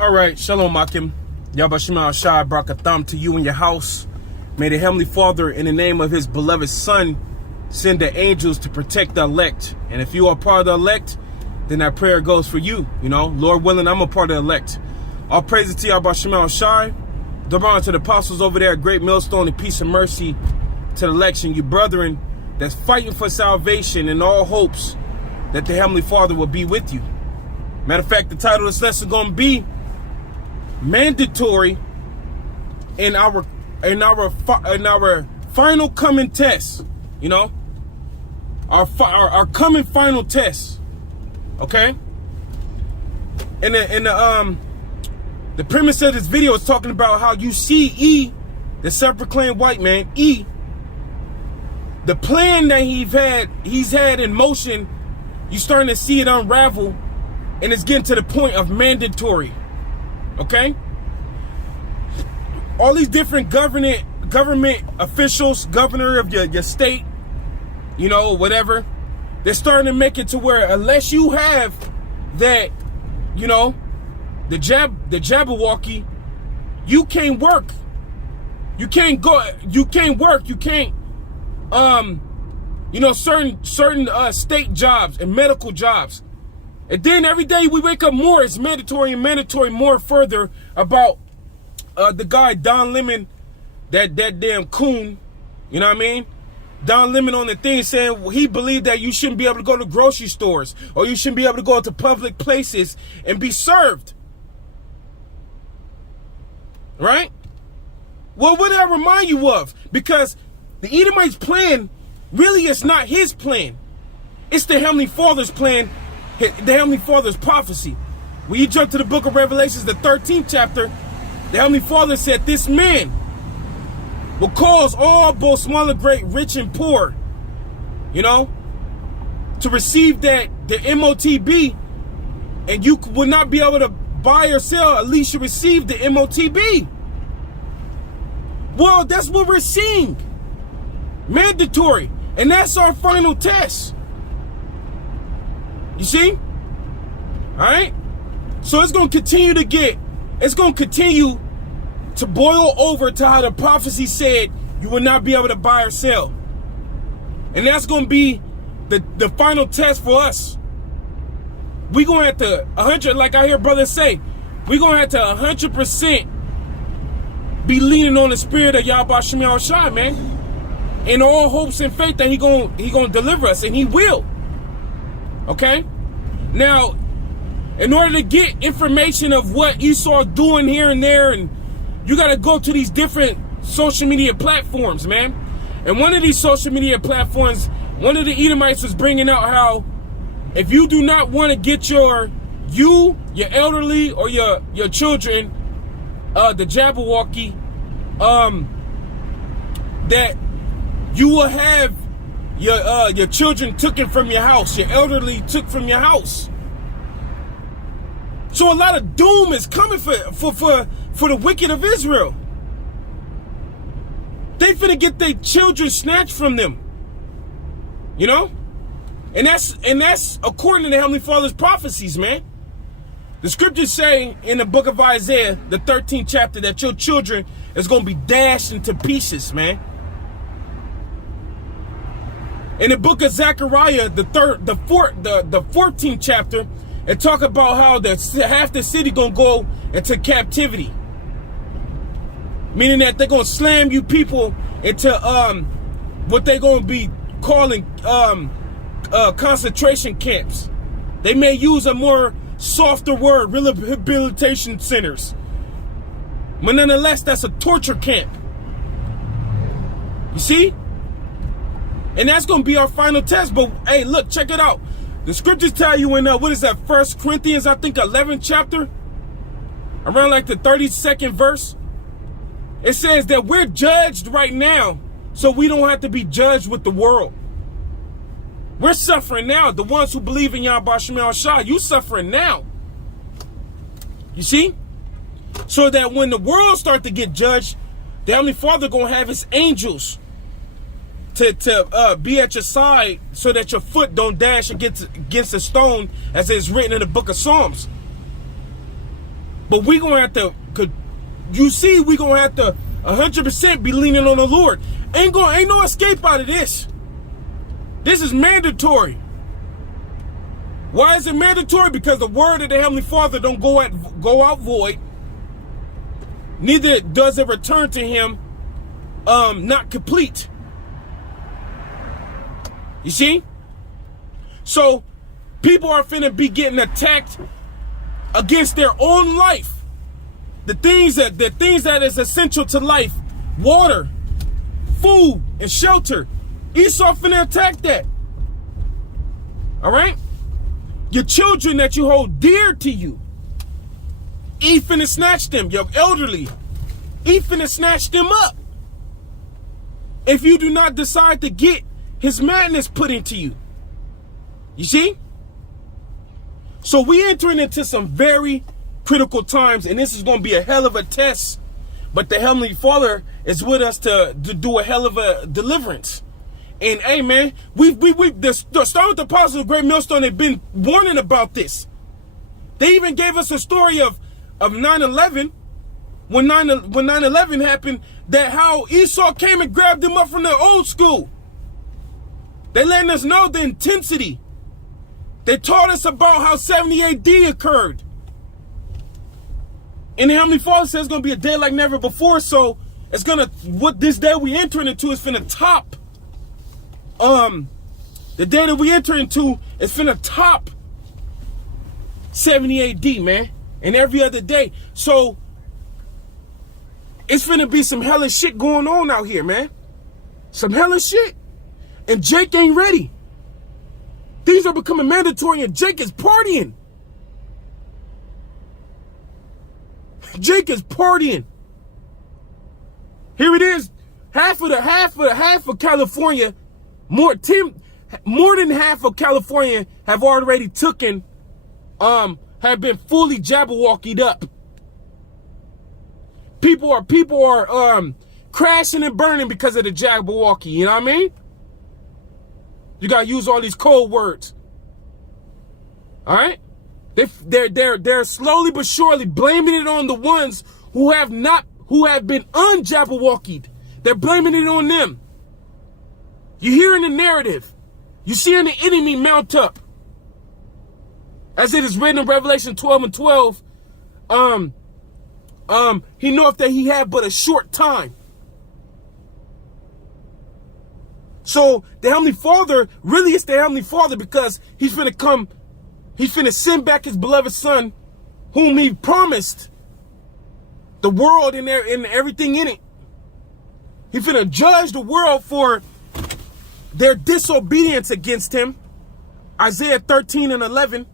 All right, Shalom Akim. Yabashima Shai Brakatham to you and your house. May the Heavenly Father, in the name of his beloved Son, send the angels to protect the elect. And if you are part of the elect, then that prayer goes for you. You know, Lord willing, I'm a part of the elect. All praises to Yabashima Shai. Double to the apostles over there at Great Millstone, and peace and mercy to the election. You brethren that's fighting for salvation and all hopes that the Heavenly Father will be with you. Matter of fact, the title of this lesson is going to be mandatory in our final coming test. You know, our coming final test. Okay. And the premise of this video is talking about how you see E, the self-proclaimed white man, E, the plan that he's had in motion. You starting to see it unravel, and it's getting to the point of mandatory. Okay? All these different government officials, governor of your state, you know, whatever, they're starting to make it to where unless you have that, you know, the Jabberwocky, you can't work. You can't work. You can't, you know, certain state jobs and medical jobs. And then every day we wake up more, it's mandatory and mandatory more further about the guy, Don Lemon, that damn coon, you know what I mean? Don Lemon on the thing saying he believed that you shouldn't be able to go to grocery stores or you shouldn't be able to go to public places and be served. Right? Well, what did I remind you of? Because the Edomite's plan really is not his plan. It's the Heavenly Father's plan. The Heavenly Father's prophecy. When you jump to the book of Revelations, the 13th chapter, the Heavenly Father said this man will cause all, both small and great, rich and poor, you know, to receive the MOTB, and you will not be able to buy or sell, at least you receive the MOTB. Well, that's what we're seeing. Mandatory. And that's our final test. You see? All right? So it's going to continue to boil over to how the prophecy said you will not be able to buy or sell. And that's going to be the final test for us. We're going to have to 100, like I hear brothers say, we're going to have to 100% be leaning on the spirit of Yahweh Shem Shai, man. In all hopes and faith that he gonna deliver us, and he will. Okay? Now, in order to get information of what Esau's doing here and there, and you got to go to these different social media platforms, man. And one of these social media platforms, one of the Edomites was bringing out how if you do not want to get your elderly or your children, the Jabberwocky, that you will have your children taken from your house, your elderly took from your house. So a lot of doom is coming for the wicked of Israel. They finna get their children snatched from them. You know? And that's according to the Heavenly Father's prophecies, man. The scriptures say in the book of Isaiah, the 13th chapter, that your children is gonna be dashed into pieces, man. In the book of Zechariah, the 14th chapter, it talk about how half the city gonna go into captivity, meaning that they're gonna slam you people into what they're gonna be calling concentration camps. They may use a more softer word, rehabilitation centers, but nonetheless, that's a torture camp. You see? And that's going to be our final test. But, hey, look, check it out. The scriptures tell you in, what is that, 1 Corinthians, I think, 11th chapter? Around like the 32nd verse. It says that we're judged right now, so we don't have to be judged with the world. We're suffering now. The ones who believe in Yahweh Shem Shai, you suffering now. You see? So that when the world starts to get judged, the Heavenly Father going to have his angels to be at your side so that your foot don't dash against a stone, as it's written in the book of Psalms. But we gonna have to, you see, we gonna have to 100% be leaning on the Lord. Ain't no escape out of this. This is mandatory. Why is it mandatory? Because the word of the Heavenly Father don't go out void. Neither does it return to him not complete. You see? So people are finna be getting attacked against their own life. The things that is essential to life, water, food, and shelter. Esau finna attack that. All right? Your children that you hold dear to you, he finna snatch them. Your elderly, he finna snatch them up. If you do not decide to get his madness put into you. You see? So we entering into some very critical times, and this is going to be a hell of a test. But the Heavenly Father is with us to do a hell of a deliverance. And hey, man, the Star with the Apostles of Great Millstone, they've been warning about this. They even gave us a story of 9/11, when 9/11 happened, that how Esau came and grabbed them up from the old school. They letting us know the intensity. They taught us about how 70 AD occurred. And the Heavenly Father says it's going to be a day like never before. So it's going to, what this day we entering into is finna top. The day that we enter into is finna top 70 AD, man. And every other day. So it's finna be some hellish shit going on out here, man. Some hellish shit. And Jake ain't ready. Things are becoming mandatory and Jake is partying. Jake is partying. Here it is. Half of California, more than half of California have already have been fully Jabberwockied up. People are crashing and burning because of the Jabberwocky, you know what I mean? You gotta use all these code words. All right? They're slowly but surely blaming it on the ones who have been un-Jabberwockied. They're blaming it on them. You're hearing the narrative. You're seeing the enemy mount up. As it is written in Revelation 12:12, he knoweth that he had but a short time. So the Heavenly Father, really it's the Heavenly Father, because he's finna send back his beloved Son, whom he promised the world and everything in it. He's finna judge the world for their disobedience against him. Isaiah 13:11.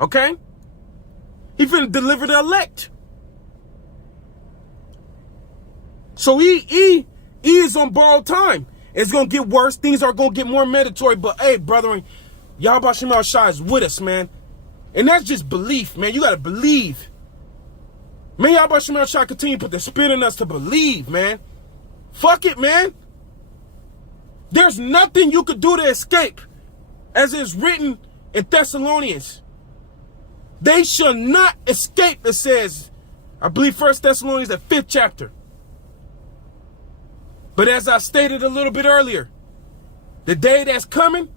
Okay? He's finna deliver the elect. So he is on borrowed time. It's going to get worse. Things are going to get more mandatory. But hey, brethren, Yahweh Shem Shai is with us, man. And that's just belief, man. You got to believe. May Yahweh Shem Shai continue to put the spirit in us to believe, man. Fuck it, man. There's nothing you could do to escape. As it's written in Thessalonians. They shall not escape, it says. I believe 1 Thessalonians, the 5th chapter. But as I stated a little bit earlier, the day that's coming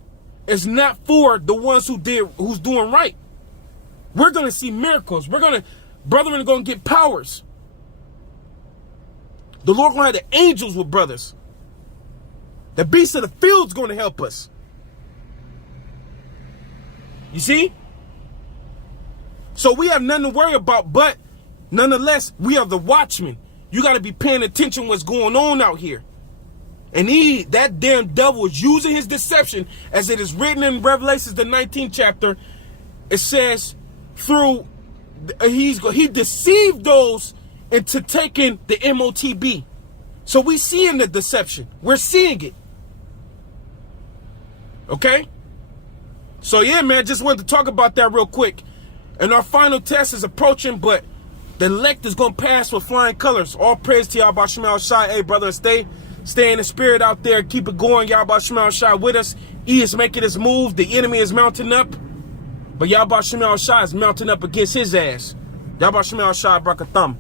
is not for the ones who's doing right. We're going to see miracles. Brethren are going to get powers. The Lord going to have the angels with brothers. The beast of the field's going to help us. You see? So we have nothing to worry about, but nonetheless, we are the watchmen. You got to be paying attention what's going on out here. And that damn devil is using his deception, as it is written in Revelations, the 19th chapter. It says, he deceived those into taking the MOTB. So we seeing the deception. We're seeing it. Okay? So yeah, man, just wanted to talk about that real quick. And our final test is approaching, but the elect is going to pass with flying colors. All praise to Yahweh Shem Shai. Hey, brother, stay in the spirit out there. Keep it going. Yahweh Shem Shai with us. He is making his move. The enemy is mounting up. But Yahweh Shem Shai is mounting up against his ass. Yahweh Shem Shai Barakatham.